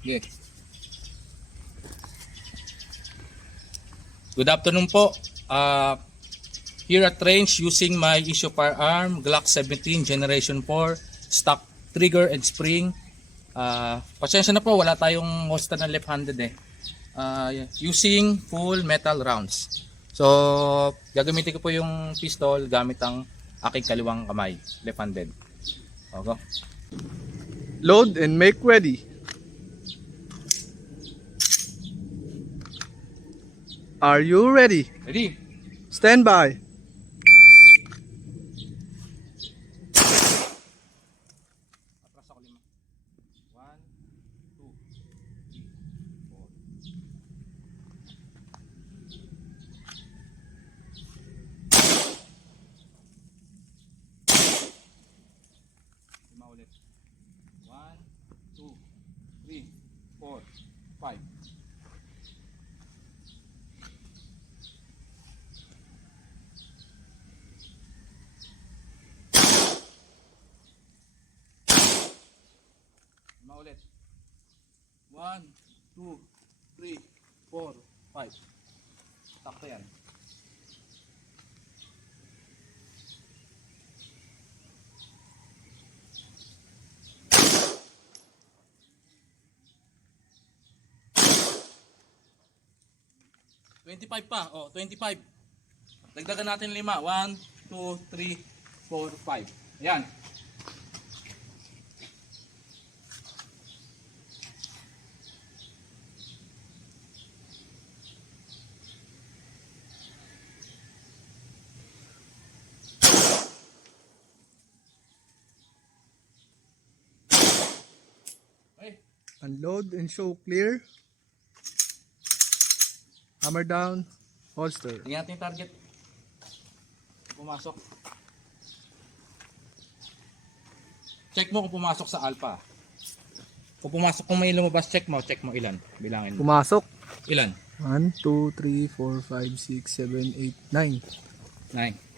Okay. Good afternoon po. Here at range using my issue firearm Glock 17 Generation 4 stock trigger and spring. Pasensya na po, wala tayong holster na left-handed using full metal rounds. So gagamitin ko po yung pistol gamit ang aking kaliwang kamay, left-handed. Okay. Load and make ready. Are you ready? Ready? Stand by. Atras ako 5. 1, 2, 3, 4. 5 ulit. 1, 2, 3, 4, 5. Ulit. 1, 2, 3, 4, 5. Takto yan. $25 pa. Oh, 25. Dagdagan natin 5. 1, 2, 3, 4, 5. Ayan. Unload and show clear. Hammer down. Holster. Tingnan natin yung target. Pumasok. Check mo kung pumasok sa alpha. Kung pumasok, kung may lumabas, check mo ilan. Bilangin mo. Pumasok. Ilan? 1, 2, 3, 4, 5, 6, 7, 8, 9. 9.